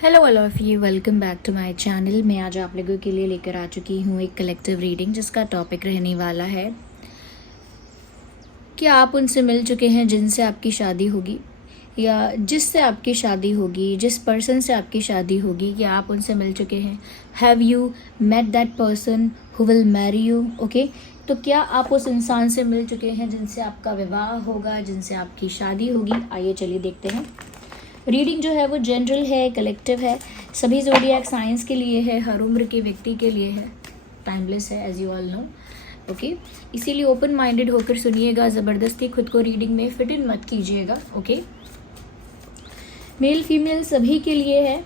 Hello all of you, welcome back to my channel. मैं आज आप लोगों के लिए लेकर आ चुकी हूँ एक कलेक्टिव रीडिंग जिसका टॉपिक रहने वाला है कि आप उनसे मिल चुके हैं जिनसे आपकी शादी होगी, या जिससे आपकी शादी होगी, जिस पर्सन से आपकी शादी होगी, या आप उनसे मिल चुके हैं। Have you met that person who will marry you? Okay, तो क्या आप उस इंसान से मिल चुके हैं जिनसे आपका विवाह होगा, जिनसे आपकी शादी होगी? आइए चलिए देखते हैं। रीडिंग जो है वो जनरल है, कलेक्टिव है, सभी ज़ोडिएक साइंस के लिए है, हर उम्र के व्यक्ति के लिए है, टाइमलेस है as you all know. Okay, इसीलिए ओपन माइंडेड होकर सुनिएगा, ज़बरदस्ती खुद को रीडिंग में फिट इन मत कीजिएगा। ओके, मेल फीमेल सभी के लिए है,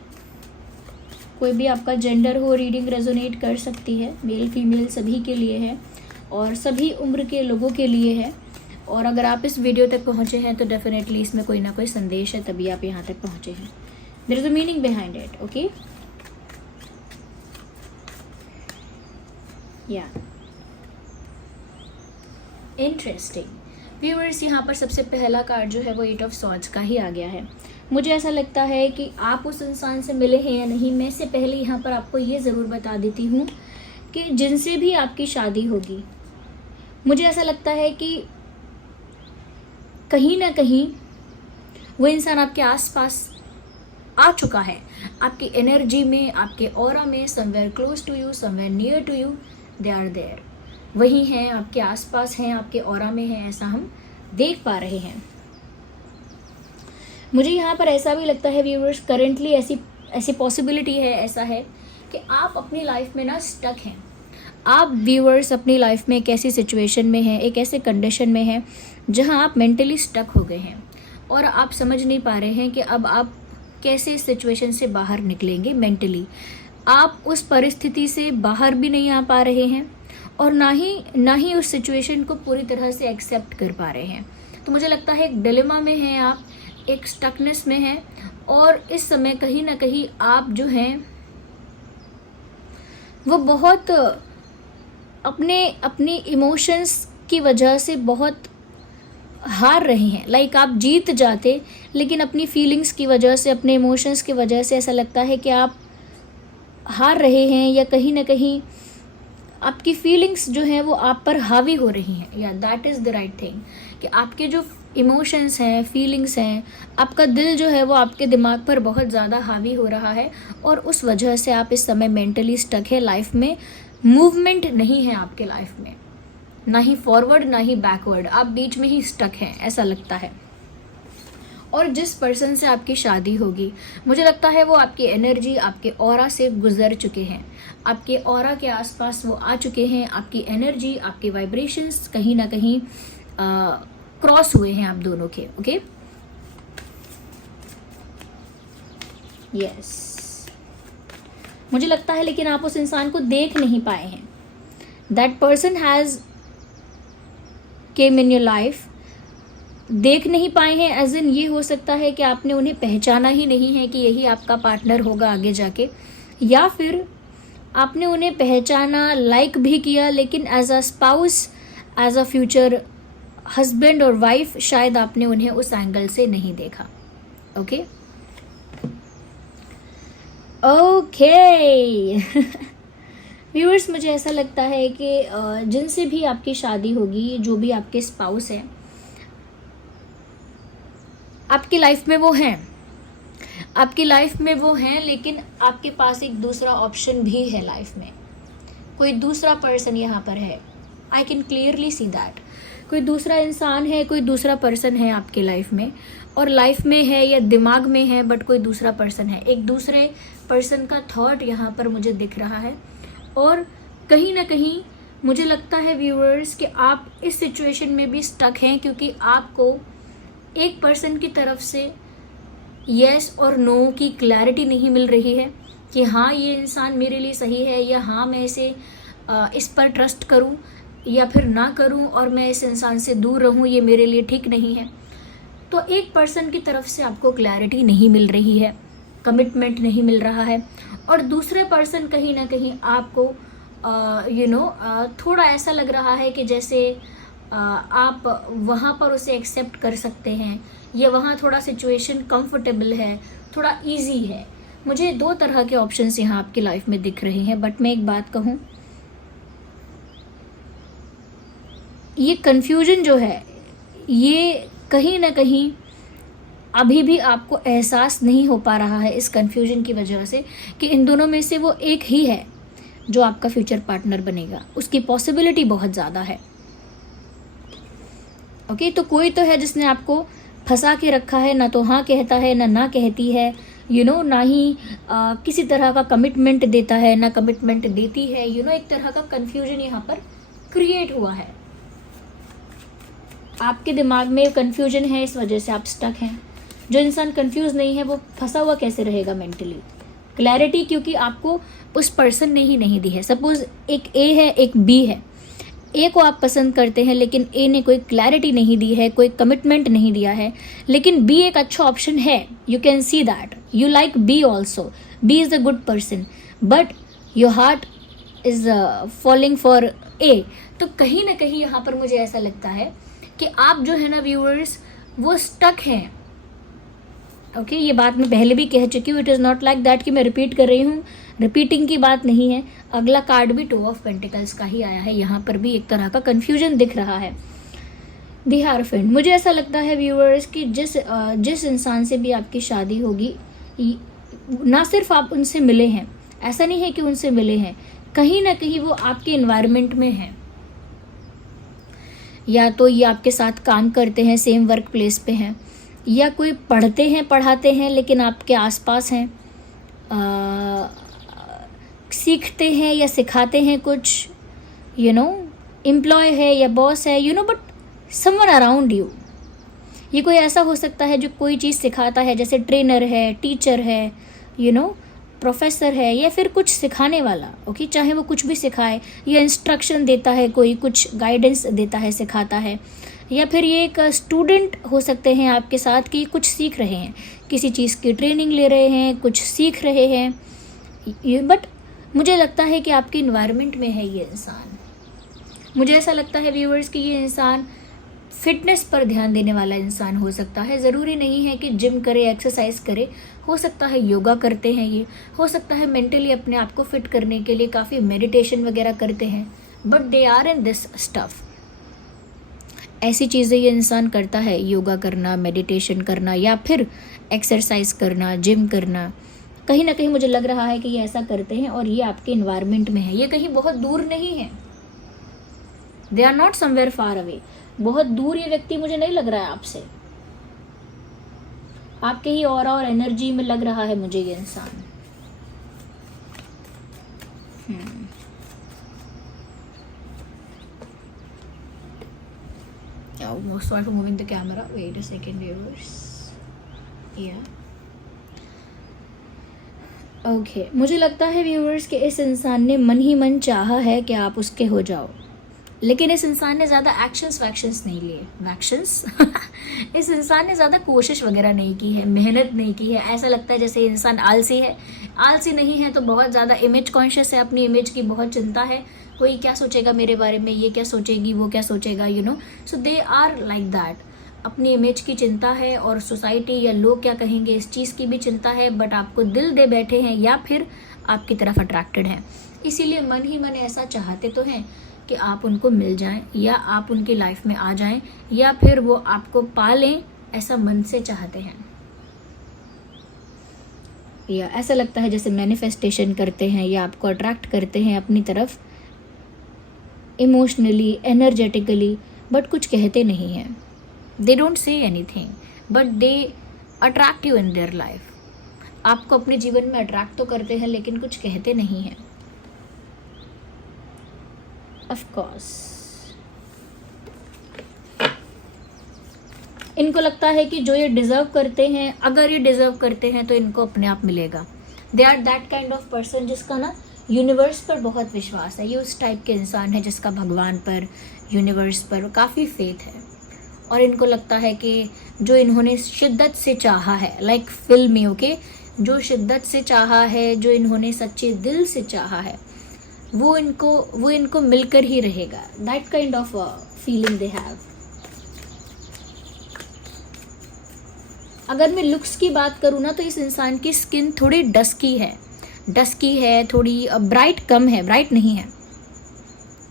कोई भी आपका जेंडर हो रीडिंग रेजोनेट कर सकती है। मेल फीमेल सभी के लिए है और सभी उम्र के लोगों के लिए है। और अगर आप इस वीडियो तक पहुंचे हैं तो डेफिनेटली इसमें कोई ना कोई संदेश है, तभी आप यहाँ तक पहुंचे हैं। There is a meaning behind it. Okay, या इंटरेस्टिंग व्यूअर्स, यहाँ पर सबसे पहला कार्ड जो है वो 8 ऑफ सॉर्ड्स का ही आ गया है। मुझे ऐसा लगता है कि आप उस इंसान से मिले हैं या नहीं, मैं से पहले यहाँ पर आपको ये ज़रूर बता देती हूँ कि जिनसे भी आपकी शादी होगी, मुझे ऐसा लगता है कि कहीं ना कहीं वो इंसान आपके आसपास आ चुका है, आपकी एनर्जी में, आपके ऑरा में, somewhere close to you, somewhere near to you, they are there. वही हैं, आपके आसपास हैं, आपके ऑरा में हैं, ऐसा हम देख पा रहे हैं। मुझे यहाँ पर ऐसा भी लगता है व्यूअर्स, करेंटली ऐसी पॉसिबिलिटी है, ऐसा है कि आप अपनी लाइफ में ना स्टक हैं। आप व्यूअर्स अपनी लाइफ में एक ऐसी सिचुएशन में हैं, एक ऐसे कंडीशन में हैं जहां आप मेंटली स्टक हो गए हैं और आप समझ नहीं पा रहे हैं कि अब आप कैसे इस सिचुएशन से बाहर निकलेंगे। मेंटली आप उस परिस्थिति से बाहर भी नहीं आ पा रहे हैं और ना ही उस सिचुएशन को पूरी तरह से एक्सेप्ट कर पा रहे हैं। तो मुझे लगता है एक डिलेमा में हैं आप, एक स्टकनेस में हैं और इस समय कहीं ना कहीं आप जो हैं वो बहुत अपनी इमोशंस की वजह से बहुत हार रहे हैं। लाइक आप जीत जाते, लेकिन अपनी फीलिंग्स की वजह से, अपने इमोशंस की वजह से ऐसा लगता है कि आप हार रहे हैं, या कहीं ना कहीं आपकी फीलिंग्स जो हैं वो आप पर हावी हो रही हैं। या that is the right thing कि आपके जो इमोशंस हैं, फीलिंग्स हैं, आपका दिल जो है वो आपके दिमाग पर बहुत ज़्यादा हावी हो रहा है और उस वजह से आप इस समय मेंटली स्टक है। लाइफ में मूवमेंट नहीं है आपके लाइफ में, ना ही फॉरवर्ड ना ही बैकवर्ड, आप बीच में ही स्टक हैं ऐसा लगता है। और जिस पर्सन से आपकी शादी होगी, मुझे लगता है वो आपकी एनर्जी, आपके ऑरा से गुजर चुके हैं, आपके ऑरा के आसपास वो आ चुके हैं। आपकी एनर्जी, आपके वाइब्रेशंस कहीं ना कहीं क्रॉस हुए हैं आप दोनों के। ओके, यस, मुझे लगता है लेकिन आप उस इंसान को देख नहीं पाए हैं। That person has came in your life, देख नहीं पाए हैं एज इन ये हो सकता है कि आपने उन्हें पहचाना ही नहीं है कि यही आपका पार्टनर होगा आगे जाके, या फिर आपने उन्हें पहचाना, लाइक भी किया, लेकिन as a spouse, as a future husband और वाइफ शायद आपने उन्हें उस एंगल से नहीं देखा। ओके ओके व्यूअर्स, मुझे ऐसा लगता है कि जिनसे भी आपकी शादी होगी, जो भी आपके स्पाउस हैं, आपकी लाइफ में वो हैं, आपकी लाइफ में वो हैं, लेकिन आपके पास एक दूसरा ऑप्शन भी है लाइफ में। कोई दूसरा पर्सन यहाँ पर है, I can clearly see that. कोई दूसरा इंसान है, कोई दूसरा पर्सन है आपके लाइफ में, और लाइफ में है या दिमाग में है, बट कोई दूसरा पर्सन है। एक दूसरे पर्सन का थॉट यहाँ पर मुझे दिख रहा है और कहीं ना कहीं मुझे लगता है व्यूअर्स कि आप इस सिचुएशन में भी स्टक हैं, क्योंकि आपको एक पर्सन की तरफ से येस और नो की क्लैरिटी नहीं मिल रही है कि हाँ ये इंसान मेरे लिए सही है, या हाँ मैं इस पर ट्रस्ट करूँ या फिर ना करूँ, और मैं इस इंसान से दूर रहूँ, ये मेरे लिए ठीक नहीं है। तो एक पर्सन की तरफ से आपको क्लैरिटी नहीं मिल रही है, कमिटमेंट नहीं मिल रहा है, और दूसरे पर्सन कहीं ना कहीं आपको थोड़ा ऐसा लग रहा है कि जैसे आप वहाँ पर उसे एक्सेप्ट कर सकते हैं, या वहाँ थोड़ा सिचुएशन कंफर्टेबल है, थोड़ा इजी है, मुझे 2 तरह के ऑप्शंस यहाँ आपकी लाइफ में दिख रहे हैं, बट मैं एक बात कहूँ, ये कन्फ्यूजन जो है ये कहीं ना कहीं अभी भी आपको एहसास नहीं हो पा रहा है इस कन्फ्यूजन की वजह से कि इन दोनों में से वो एक ही है जो आपका फ्यूचर पार्टनर बनेगा। उसकी पॉसिबिलिटी बहुत ज़्यादा है। ओके, तो कोई तो है जिसने आपको फंसा के रखा है, ना तो हाँ कहता है ना कहती है, ना ही किसी तरह का कमिटमेंट देता है, ना कमिटमेंट देती है। एक तरह का कन्फ्यूजन यहाँ पर क्रिएट हुआ है। आपके दिमाग में कन्फ्यूजन है, इस वजह से आप स्टक हैं। जो इंसान कंफ्यूज नहीं है वो फंसा हुआ कैसे रहेगा मेंटली? क्लैरिटी क्योंकि आपको उस पर्सन ने ही नहीं दी है। सपोज एक ए है, एक बी है। ए को आप पसंद करते हैं लेकिन ए ने कोई क्लैरिटी नहीं दी है, कोई कमिटमेंट नहीं दिया है, लेकिन बी एक अच्छा ऑप्शन है। You can see that you like B also. B is a good person, but your heart is following for A. तो कहीं ना कहीं यहाँ पर मुझे ऐसा लगता है कि आप जो है ना व्यूअर्स, वो स्टक हैं। ओके, ये बात मैं पहले भी कह चुकी हूँ। It is not like that कि मैं रिपीट कर रही हूँ, रिपीटिंग की बात नहीं है। अगला कार्ड भी 2 ऑफ पेंटिकल्स का ही आया है। यहाँ पर भी एक तरह का कन्फ्यूजन दिख रहा है। द हायरोफेंट, मुझे ऐसा लगता है व्यूअर्स कि जिस इंसान से भी आपकी शादी होगी, ना सिर्फ आप उनसे मिले हैं, ऐसा नहीं है कि उनसे मिले हैं, कहीं ना कहीं वो आपके इन्वायरमेंट में हैं। या तो ये आपके साथ काम करते हैं, सेम वर्क प्लेस पे हैं, या कोई पढ़ते हैं पढ़ाते हैं लेकिन आपके आसपास हैं, सीखते हैं या सिखाते हैं कुछ, एम्प्लॉय है या बॉस है, बट समवन अराउंड यू। ये कोई ऐसा हो सकता है जो कोई चीज़ सिखाता है, जैसे ट्रेनर है, टीचर है, प्रोफेसर है, या फिर कुछ सिखाने वाला। ओके, चाहे वो कुछ भी सिखाए या इंस्ट्रक्शन देता है, कोई कुछ गाइडेंस देता है, सिखाता है, या फिर ये एक स्टूडेंट हो सकते हैं आपके साथ कि कुछ सीख रहे हैं, किसी चीज़ की ट्रेनिंग ले रहे हैं, कुछ सीख रहे हैं। बट मुझे लगता है कि आपके इन्वायरमेंट में है ये इंसान। मुझे ऐसा लगता है व्यूअर्स कि ये इंसान फिटनेस पर ध्यान देने वाला इंसान हो सकता है। ज़रूरी नहीं है कि जिम करे, एक्सरसाइज करे, हो सकता है योगा करते हैं, ये हो सकता है मेंटली अपने आप को फिट करने के लिए काफ़ी मेडिटेशन वगैरह करते हैं, but they are in this stuff. ऐसी चीज़ें ये इंसान करता है, योगा करना, मेडिटेशन करना, या फिर एक्सरसाइज करना, जिम करना। कहीं ना कहीं मुझे लग रहा है कि ये ऐसा करते हैं और ये आपके इन्वायरमेंट में है। ये कहीं बहुत दूर नहीं है। They are not somewhere far away. बहुत दूर ये व्यक्ति मुझे नहीं लग रहा है आपसे। आपके ही ऑरा और एनर्जी में लग रहा है मुझे ये इंसान। Sorry for moving the camera. Wait a second, viewers. Yeah. Okay. मुझे लगता है व्यूअर्स कि इस इंसान ने मन ही मन चाहा है कि आप उसके हो जाओ, लेकिन इस इंसान ने ज़्यादा एक्शंस नहीं लिए। वैक्शंस इस इंसान ने ज़्यादा कोशिश वगैरह नहीं की है, मेहनत नहीं की है। ऐसा लगता है जैसे इंसान आलसी है। आलसी नहीं है तो बहुत ज़्यादा इमेज कॉन्शियस है, अपनी इमेज की बहुत चिंता है। कोई क्या सोचेगा मेरे बारे में, ये क्या सोचेगी, वो क्या सोचेगा, सो दे आर लाइक दैट। अपनी इमेज की चिंता है और सोसाइटी या लोग क्या कहेंगे इस चीज़ की भी चिंता है, बट आपको दिल दे बैठे हैं या फिर आपकी तरफ अट्रैक्टेड हैं। इसीलिए मन ही मन ऐसा चाहते तो हैं कि आप उनको मिल जाएं या आप उनकी लाइफ में आ जाएं या फिर वो आपको पा लें, ऐसा मन से चाहते हैं। या ऐसा लगता है जैसे मैनिफेस्टेशन करते हैं या आपको अट्रैक्ट करते हैं अपनी तरफ इमोशनली, एनर्जेटिकली, बट कुछ कहते नहीं हैं। They don't say anything but they attract you in their life. आपको अपने जीवन में अट्रैक्ट तो करते हैं लेकिन कुछ कहते नहीं हैं। ऑफ कोर्स इनको लगता है कि जो ये डिजर्व करते हैं, अगर ये डिजर्व करते हैं तो इनको अपने आप मिलेगा। They are that kind of person जिसका ना यूनिवर्स पर बहुत विश्वास है। ये उस टाइप के इंसान है जिसका भगवान पर, यूनिवर्स पर काफ़ी फेथ है। और इनको लगता है कि जो इन्होंने शिद्दत से चाहा है, लाइक फिल्म ओके, जो शिद्दत से चाहा है, जो इन्होंने सच्चे दिल से चाहा है, वो इनको मिलकर ही रहेगा। That kind of feeling they have. अगर मैं लुक्स की बात करूँ ना, तो इस इंसान की स्किन थोड़ी डस्की है, थोड़ी ब्राइट कम है, ब्राइट नहीं है,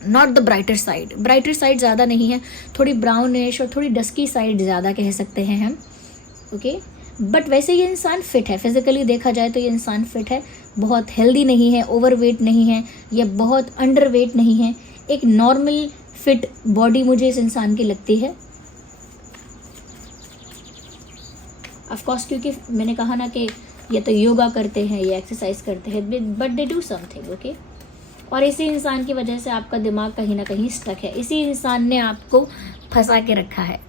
नॉट द ब्राइटर साइड ज़्यादा नहीं है, थोड़ी ब्राउनिश और थोड़ी डस्की साइड ज़्यादा कह सकते हैं हम, ओके। बट वैसे ये इंसान फिट है, फिजिकली देखा जाए तो ये इंसान फिट है, बहुत हेल्दी नहीं है, ओवरवेट नहीं है या बहुत अंडरवेट नहीं है, एक नॉर्मल फिट बॉडी मुझे इस इंसान की लगती है। ऑफ कोर्स क्योंकि मैंने कहा ना कि ये तो योगा करते हैं या एक्सरसाइज करते हैं, but they do something, okay. और इसी इंसान की वजह से आपका दिमाग कहीं ना कहीं स्टक है, इसी इंसान ने आपको फंसा के रखा है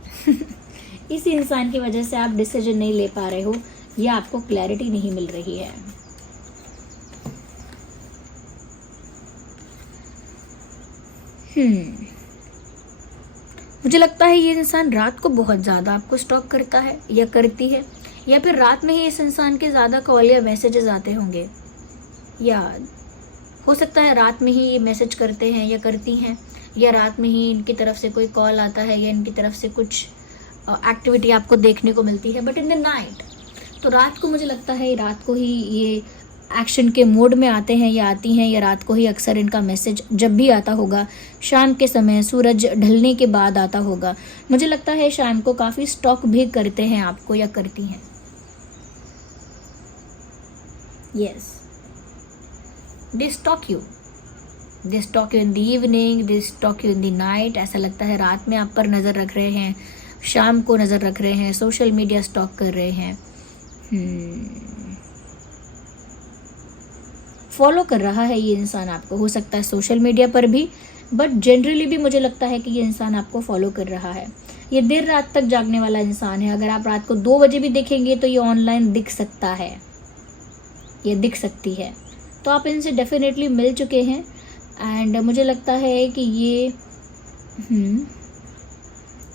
इसी इंसान की वजह से आप डिसीजन नहीं ले पा रहे हो या आपको क्लैरिटी नहीं मिल रही है। मुझे लगता है ये इंसान रात को बहुत ज़्यादा आपको स्टॉक करता है या करती है, या फिर रात में ही इस इंसान के ज़्यादा कॉल या मैसेजेस आते होंगे, या हो सकता है रात में ही ये मैसेज करते हैं या करती हैं, या रात में ही इनकी तरफ से कोई कॉल आता है या इनकी तरफ से कुछ एक्टिविटी आपको देखने को मिलती है, बट इन द नाइट। तो रात को मुझे लगता है रात को ही ये एक्शन के मोड में आते हैं या आती हैं, या रात को ही अक्सर इनका मैसेज जब भी आता होगा शाम के समय, सूरज ढलने के बाद आता होगा। मुझे लगता है शाम को काफ़ी स्टॉक भी करते हैं आपको या करती हैं। Yes, they stock you in the evening, they stock you in the night. ऐसा लगता है रात में आप पर नज़र रख रहे हैं, शाम को नज़र रख रहे हैं, सोशल मीडिया स्टॉक कर रहे हैं, फॉलो कर रहा है ये इंसान आपको, हो सकता है सोशल मीडिया पर भी, बट जनरली भी मुझे लगता है कि ये इंसान आपको फॉलो कर रहा है। ये देर रात तक जागने वाला इंसान है, अगर आप रात को 2 बजे भी देखेंगे तो ये ऑनलाइन दिख सकता है, ये दिख सकती है। तो आप इनसे डेफिनेटली मिल चुके हैं एंड मुझे लगता है कि ये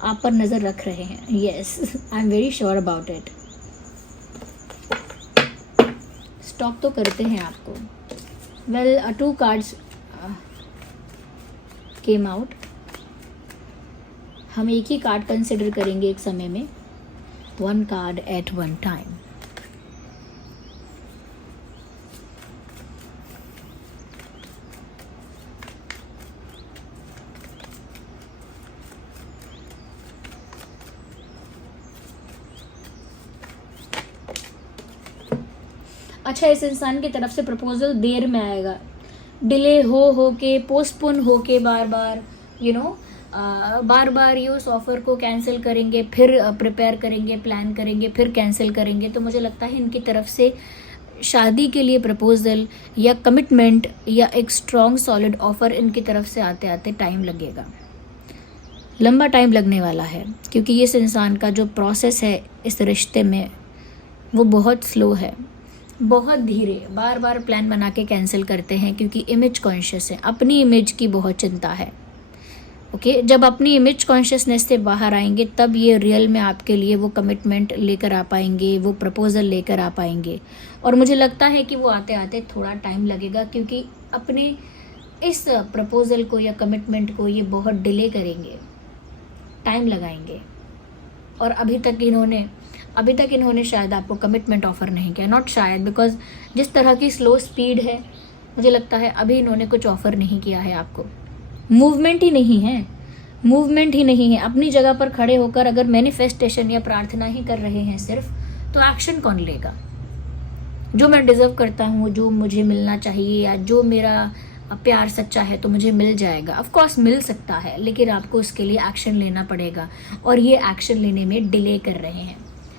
आप पर नज़र रख रहे हैं। Yes, I am very sure about it. Stock तो करते हैं आपको। Well, 2 cards came out. हम एक ही कार्ड कंसिडर करेंगे एक समय में, 1 कार्ड एट 1 टाइम। अच्छा, इस इंसान की तरफ से प्रपोजल देर में आएगा, डिले हो के, पोस्टपोन हो के, बार बार ये उस ऑफ़र को कैंसिल करेंगे, फिर प्रिपेयर करेंगे, प्लान करेंगे, फिर कैंसिल करेंगे। तो मुझे लगता है इनकी तरफ से शादी के लिए प्रपोजल या कमिटमेंट या एक स्ट्रॉन्ग सॉलिड ऑफ़र इनकी तरफ से आते आते टाइम लगेगा, लंबा टाइम लगने वाला है, क्योंकि इस इंसान का जो प्रोसेस है इस रिश्ते में वो बहुत स्लो है, बहुत धीरे, बार बार प्लान बना के कैंसिल करते हैं क्योंकि इमेज कॉन्शियस है, अपनी इमेज की बहुत चिंता है। ओके, जब अपनी इमेज कॉन्शियसनेस से बाहर आएंगे तब ये रियल में आपके लिए वो कमिटमेंट लेकर आ पाएंगे, वो प्रपोजल लेकर आ पाएंगे। और मुझे लगता है कि वो आते आते थोड़ा टाइम लगेगा, क्योंकि अपने इस प्रपोजल को या कमिटमेंट को ये बहुत डिले करेंगे, टाइम लगाएंगे। और अभी तक इन्होंने शायद आपको कमिटमेंट ऑफ़र नहीं किया, नॉट शायद, बिकॉज जिस तरह की स्लो स्पीड है मुझे लगता है अभी इन्होंने कुछ ऑफ़र नहीं किया है आपको। मूवमेंट ही नहीं है अपनी जगह पर खड़े होकर। अगर मैनिफेस्टेशन या प्रार्थना ही कर रहे हैं सिर्फ, तो एक्शन कौन लेगा? जो मैं डिज़र्व करता हूँ, जो मुझे मिलना चाहिए, या जो मेरा प्यार सच्चा है तो मुझे मिल जाएगा। ऑफ कोर्स मिल सकता है, लेकिन आपको उसके लिए एक्शन लेना पड़ेगा, और ये एक्शन लेने में डिले कर रहे हैं।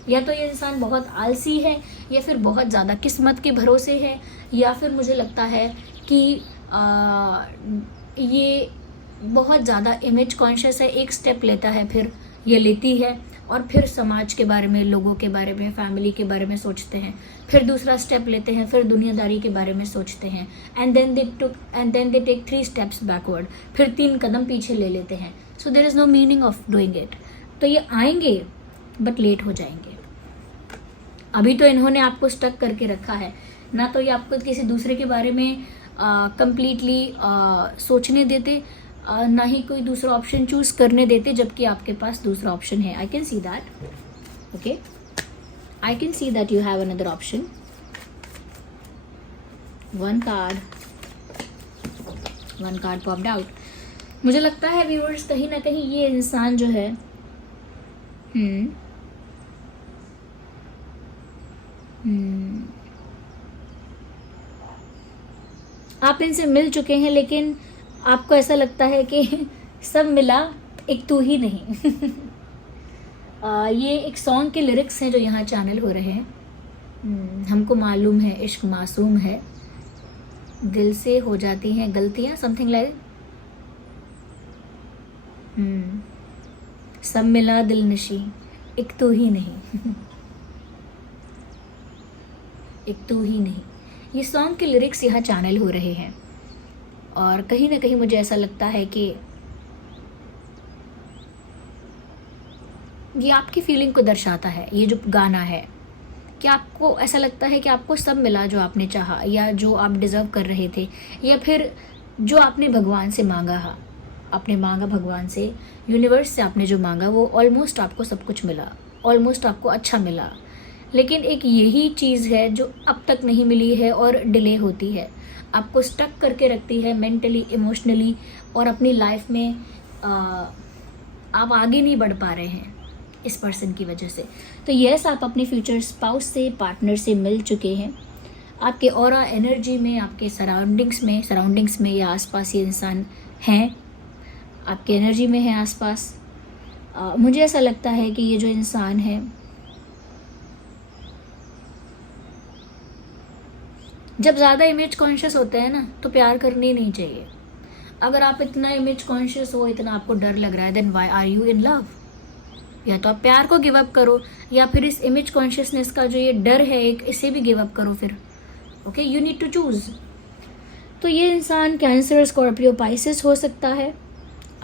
या तो ये इंसान बहुत आलसी है, या फिर बहुत ज़्यादा किस्मत के भरोसे है, या फिर मुझे लगता है कि ये बहुत ज़्यादा इमेज कॉन्शियस है। एक स्टेप लेता है, फिर ये लेती है, और फिर समाज के बारे में, लोगों के बारे में, फैमिली के बारे में सोचते हैं, फिर दूसरा स्टेप लेते हैं, फिर दुनियादारी के बारे में सोचते हैं, and then they take 3 steps backward, फिर 3 कदम पीछे ले लेते हैं। So there is no meaning of doing it. तो ये आएंगे बट लेट हो जाएंगे। अभी तो इन्होंने आपको स्टक करके रखा है, ना तो ये आपको किसी दूसरे के बारे में कंप्लीटली सोचने देते, ना ही कोई दूसरा ऑप्शन चूज़ करने देते, जबकि आपके पास दूसरा ऑप्शन है। I can see that. Okay, I can see that you have another option. One card popped out. मुझे लगता है व्यूअर्स कहीं ना कहीं ये इंसान जो है आप इनसे मिल चुके हैं, लेकिन आपको ऐसा लगता है कि सब मिला एक तू ही नहीं। ये एक सॉन्ग के लिरिक्स हैं जो यहाँ चैनल हो रहे हैं। हमको मालूम है इश्क मासूम है, दिल से हो जाती हैं गलतियाँ, समथिंग लाइक। सब मिला दिल नशी एक तू ही नहीं। एक तू ही नहीं, ये सॉन्ग के लिरिक्स यहाँ चैनल हो रहे हैं। और कहीं ना कहीं मुझे ऐसा लगता है कि ये आपकी फीलिंग को दर्शाता है, ये जो गाना है, कि आपको ऐसा लगता है कि आपको सब मिला जो आपने चाहा, या जो आप डिज़र्व कर रहे थे, या फिर जो आपने भगवान से मांगा है। आपने मांगा भगवान से, यूनिवर्स से आपने जो मांगा वो ऑलमोस्ट आपको सब कुछ मिला, ऑलमोस्ट आपको अच्छा मिला। लेकिन एक यही चीज़ है जो अब तक नहीं मिली है और डिले होती है, आपको स्टक करके रखती है मेंटली, इमोशनली, और अपनी लाइफ में आप आगे नहीं बढ़ पा रहे हैं इस पर्सन की वजह से। तो यस, आप अपने फ्यूचर स्पाउस से, पार्टनर से मिल चुके हैं। आपके ऑरा एनर्जी में, आपके सराउंडिंग्स में या आसपास ये इंसान हैं, आपके एनर्जी में है आसपास। मुझे ऐसा लगता है कि ये जो इंसान है, जब ज़्यादा इमेज कॉन्शियस होते हैं ना, तो प्यार करनी ही नहीं चाहिए। अगर आप इतना इमेज कॉन्शियस हो, इतना आपको डर लग रहा है, then why are you in love? या तो आप प्यार को गिव अप करो, या फिर इस इमेज कॉन्शियसनेस का जो ये डर है एक, इसे भी गिव अप करो फिर। Okay, you need to choose. तो ये इंसान कैंसर, स्कॉर्पियो, पाइसेस हो सकता है,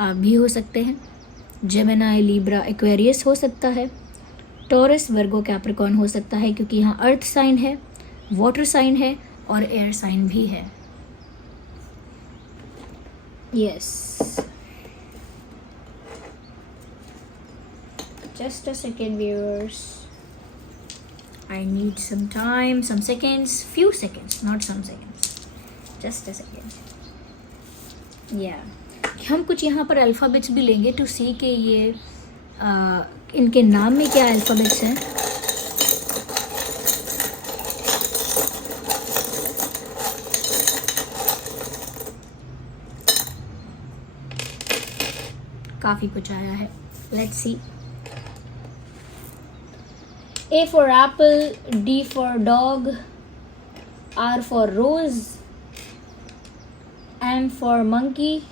आप भी हो सकते हैं। जेमिनी, लिब्रा, एक्वेरियस हो सकता है। टॉरस, वर्गो, कैप्रिकॉर्न हो सकता है, क्योंकि यहाँ अर्थ साइन है, वाटर साइन है और एयर साइन भी है। Yes, just a second viewers, I need some time, some seconds, few seconds, not some seconds, just a second. Yeah, हम कुछ यहाँ पर अल्फ़ाबेट्स भी लेंगे टू सी कि ये इनके नाम में क्या अल्फ़ाबेट्स हैं। काफ़ी कुछ आया है, let's see. A for apple, D for dog, R for rose, M for monkey,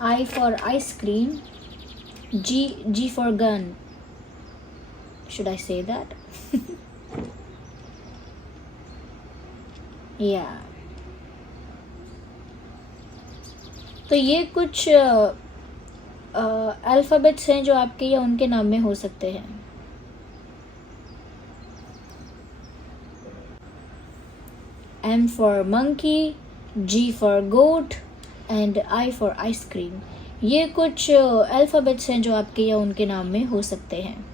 I for ice cream, G for gun. Should I say that? Yeah. तो ये कुछ अल्फ़ाबेट्स हैं जो आपके या उनके नाम में हो सकते हैं। M for monkey, G for goat and I for ice cream. ये कुछ अल्फ़ाबेट्स हैं जो आपके या उनके नाम में हो सकते हैं।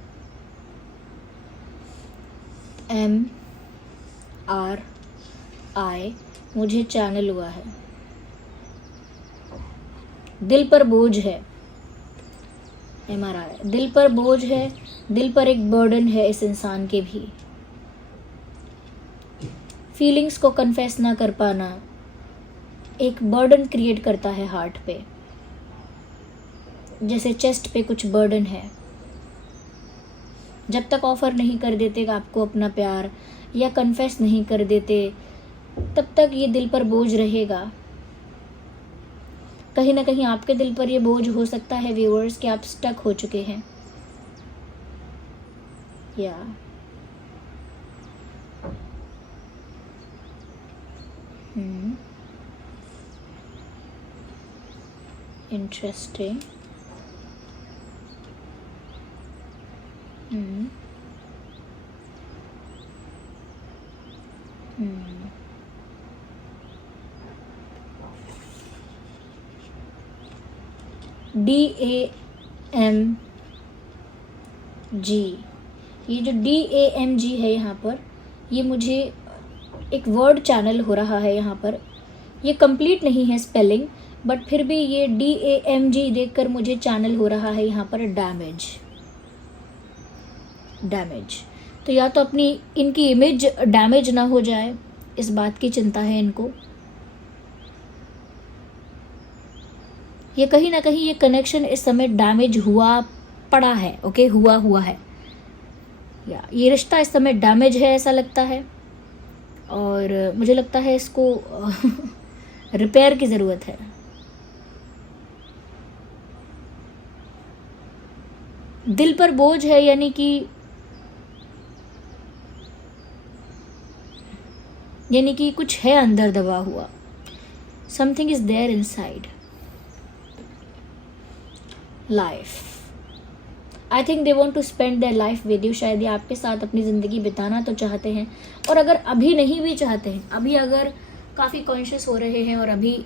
M R I मुझे चैनल हुआ है। दिल पर बोझ है, MRI, दिल पर बोझ है, दिल पर एक बर्डन है इस इंसान के भी। फीलिंग्स को कन्फेस ना कर पाना एक बर्डन क्रिएट करता है हार्ट पे, जैसे चेस्ट पे कुछ बर्डन है। जब तक ऑफर नहीं कर देते आपको अपना प्यार या कन्फेस नहीं कर देते, तब तक ये दिल पर बोझ रहेगा। कहीं ना कहीं आपके दिल पर ये बोझ हो सकता है व्यूअर्स कि आप स्टक हो चुके हैं। या इंटरेस्टिंग। DAMG, ये जो DAMG है यहाँ पर, ये मुझे एक वर्ड चैनल हो रहा है यहाँ पर। ये कंप्लीट नहीं है स्पेलिंग, बट फिर भी ये DAMG देखकर मुझे चैनल हो रहा है यहाँ पर डैमेज। तो या तो अपनी इनकी इमेज डैमेज ना हो जाए, इस बात की चिंता है इनको। ये कहीं ना कहीं ये कनेक्शन इस समय डैमेज हुआ पड़ा है, ओके, हुआ है, या ये रिश्ता इस समय डैमेज है ऐसा लगता है, और मुझे लगता है इसको रिपेयर की ज़रूरत है। दिल पर बोझ है, यानी कि कुछ है अंदर दबा हुआ, something is there inside life. I think they want to spend there life with you. शायद ये आपके साथ अपनी ज़िंदगी बिताना तो चाहते हैं, और अगर अभी नहीं भी चाहते हैं, अभी अगर काफ़ी कॉन्शियस हो रहे हैं और अभी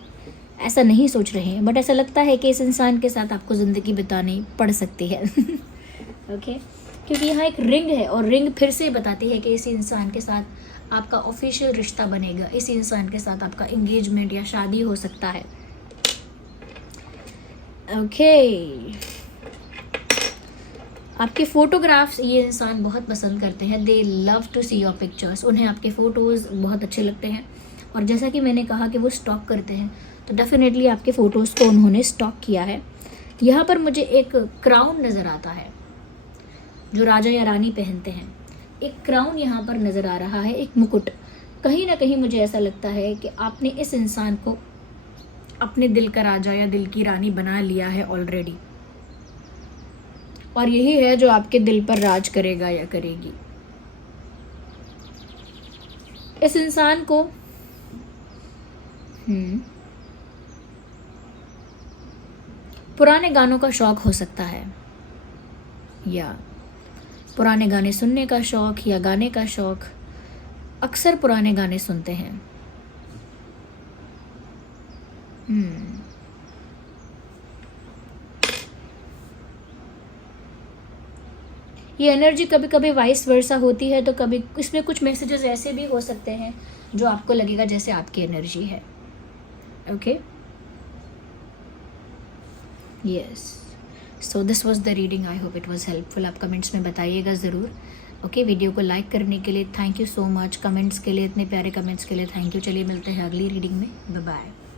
ऐसा नहीं सोच रहे हैं, बट ऐसा लगता है कि इस इंसान के साथ आपको ज़िंदगी बितानी पड़ सकती है। ओके, क्योंकि यहाँ एक रिंग है, और रिंग फिर से बताती है कि इस इंसान के साथ आपका ऑफिशियल रिश्ता बनेगा, इस इंसान के साथ आपका एंगेजमेंट या शादी हो सकता है। ओके, आपके फ़ोटोग्राफ्स ये इंसान बहुत पसंद करते हैं। They love to see your pictures. उन्हें आपके फ़ोटोज़ बहुत अच्छे लगते हैं, और जैसा कि मैंने कहा कि वो स्टॉक करते हैं, तो डेफिनेटली आपके फ़ोटोज़ को उन्होंने स्टॉक किया है। यहाँ पर मुझे एक क्राउन नज़र आता है जो राजा या रानी पहनते हैं। एक क्राउन यहाँ पर नज़र आ रहा है, एक मुकुट। कहीं ना कहीं मुझे ऐसा लगता है कि आपने इस इंसान को अपने दिल का राजा या दिल की रानी बना लिया है ऑलरेडी, और यही है जो आपके दिल पर राज करेगा या करेगी। इस इंसान को पुराने गानों का शौक हो सकता है, या पुराने गाने सुनने का शौक या गाने का शौक। अक्सर पुराने गाने सुनते हैं। ये एनर्जी कभी कभी वाइस वर्सा होती है, तो कभी इसमें कुछ मैसेजेस ऐसे भी हो सकते हैं जो आपको लगेगा जैसे आपकी एनर्जी है। Okay, yes, so this was the reading. I hope it was helpful. आप कमेंट्स में बताइएगा ज़रूर। ओके, वीडियो को लाइक करने के लिए thank you so much. Comments के लिए, इतने प्यारे कमेंट्स के लिए थैंक यू। चलिए मिलते हैं अगली रीडिंग में। Bye bye.